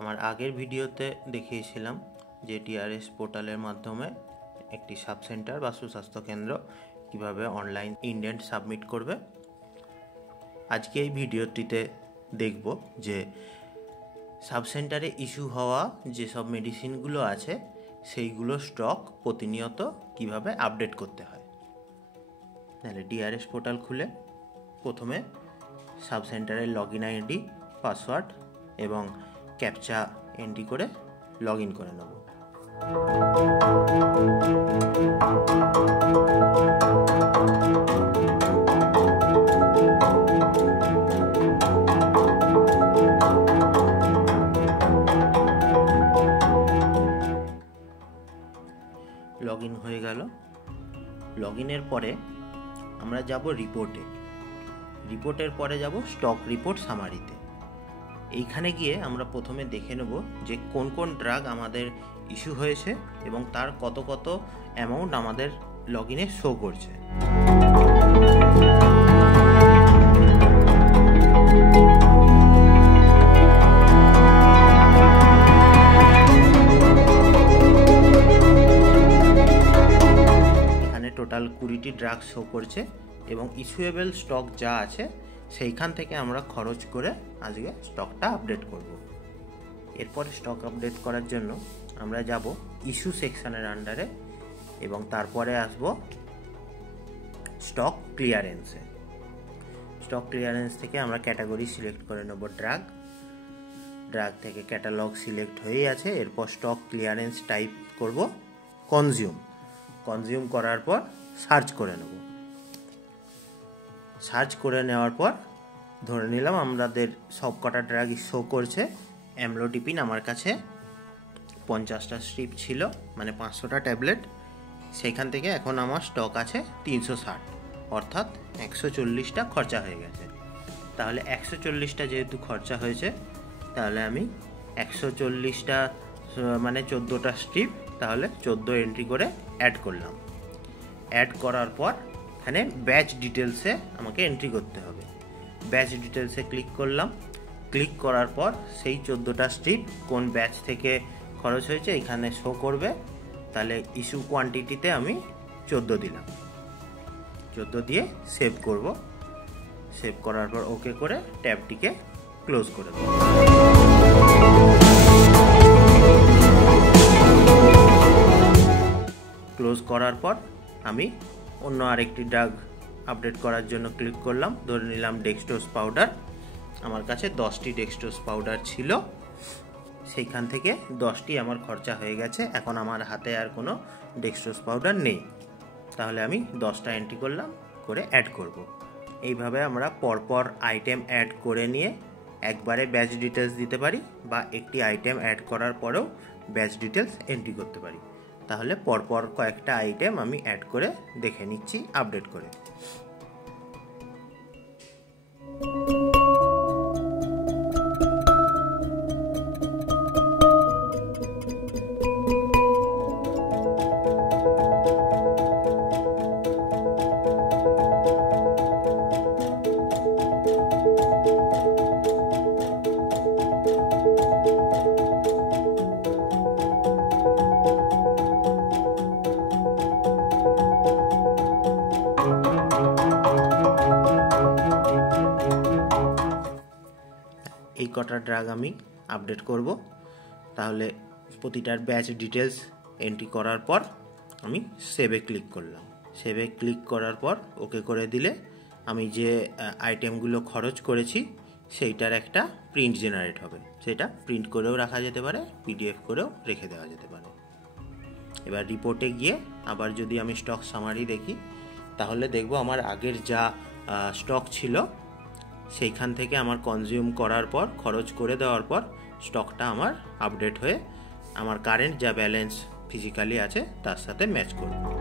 আমার আগের ভিডিওতে দেখিয়েছিলাম যে টিআরএস পোর্টালের মাধ্যমে একটি সাব সেন্টার বা সুস্বাস্থ্য কেন্দ্র কিভাবে অনলাইন ইনডেন্ট সাবমিট করবে। আজকে এই ভিডিওটিতে দেখব যে সাব সেন্টারে ইস্যু হওয়া যেসব মেডিসিনগুলো আছে সেইগুলো স্টক প্রতিনিয়ত কিভাবে আপডেট করতে হয়। তাহলে টিআরএস পোর্টাল খুলে প্রথমে সাব সেন্টারের লগইন আইডি, পাসওয়ার্ড এবং ক্যাপচা এন্ট্রি করে লগইন করে নেব। লগইন হয়ে গেল। লগইনের পরে আমরা যাব রিপোর্টে। রিপোর্টের পরে যাব স্টক রিপোর্ট সামারিতে। এইখানে গিয়ে আমরা প্রথমে দেখে নেব যে কোন কোন ড্রাগ আমাদের ইস্যু হয়েছে এবং তার কত কত অ্যামাউন্ট আমাদের লগইনে শো করছে। এখানে টোটাল 20টি ড্রাগ শো করছে এবং ইস্যুয়েবল স্টক যা আছে সেইখান থেকে আমরা খরচ করে আজকে স্টকটা আপডেট করব। এরপরে স্টক আপডেট করার জন্য আমরা যাব ইস্যু সেকশনের আন্ডারে এবং তারপরে আসব স্টক ক্লিয়ারেন্সে। স্টক ক্লিয়ারেন্স থেকে আমরা ক্যাটাগরি সিলেক্ট করে নেব ড্রাগ। ড্রাগ থেকে ক্যাটালগ সিলেক্ট হয়েই আছে। এরপর স্টক ক্লিয়ারেন্স টাইপ করব কনজিউম। কনজিউম করার পর সার্চ করে নেব। সার্চ করে নেওয়ার পর ধরে নিলাম আমাদের সব কটা ড্রাগই শো করছে। অ্যামলোডিপিন আমার কাছে 50টা স্ট্রিপ ছিল, মানে 500টা ট্যাবলেট। সেইখান থেকে এখন আমার স্টক আছে 360, অর্থাৎ 140টা খরচা হয়ে গেছে। তাহলে 140টা যেহেতু খরচা হয়েছে, তাহলে আমি 140টা মানে 14টা স্ট্রিপ, তাহলে 14 এন্ট্রি করে অ্যাড করলাম। অ্যাড করার পর এখানে ব্যাচ ডিটেলসে আমাকে এন্ট্রি করতে হবে। ব্যাচ ডিটেলসে ক্লিক করলাম। ক্লিক করার পর সেই 14টা স্ট্রিপ কোন ব্যাচ থেকে খরচ হয়েছে এখানে শো করবে। তাহলে ইস্যু কোয়ান্টিটিতে আমি 14 দিলাম। 14 দিয়ে সেভ করব। সেভ করার পর ওকে করে ট্যাবটিকে ক্লোজ করে দেব। ক্লোজ করার পর আমি অন্য আরেকটি ড্রাগ আপডেট করার জন্য ক্লিক করলাম। ধরে নিলাম ডেক্সট্রোজ পাউডার। আমার কাছে 10টি ডেক্সট্রোজ পাউডার ছিল, সেইখান থেকে 10টি আমার খরচা হয়ে গেছে। এখন আমার হাতে আর কোনো ডেক্সট্রোজ পাউডার নেই। তাহলে আমি 10টা এন্ট্রি করলাম, করে অ্যাড করব। এইভাবে আমরা পরপর আইটেম অ্যাড করে নিয়ে একবারে ব্যাচ ডিটেলস দিতে পারি, বা একটি আইটেম অ্যাড করার পরেও ব্যাচ ডিটেলস এন্ট্রি করতে পারি। তাহলে পরপর কয়েকটা আইটেম আমি অ্যাড করে দেখে নিচ্ছি আপডেট করে। এই কটা ড্রাগ আমি আপডেট করব। তাহলে প্রতিটার ব্যাচ ডিটেলস এন্ট্রি করার পর আমি সেভে ক্লিক করলাম। সেভে ক্লিক করার পর ওকে করে দিলে আমি যে আইটেমগুলো খরচ করেছি সেইটার একটা প্রিন্ট জেনারেট হবে। সেটা প্রিন্ট করেও রাখা যেতে পারে, পিডিএফ করেও রেখে দেওয়া যেতে পারে। এবার রিপোর্টে গিয়ে আবার যদি আমি স্টক সামারি দেখি, তাহলে দেখব আমার আগের যা স্টক ছিল সেইখান থেকে আমার কনজিউম করার পর, খরচ করে দেওয়ার পর স্টকটা আমার আপডেট হয়ে আমার কারেন্ট যা ব্যালেন্স ফিজিক্যালি আছে তার সাথে ম্যাচ করবে।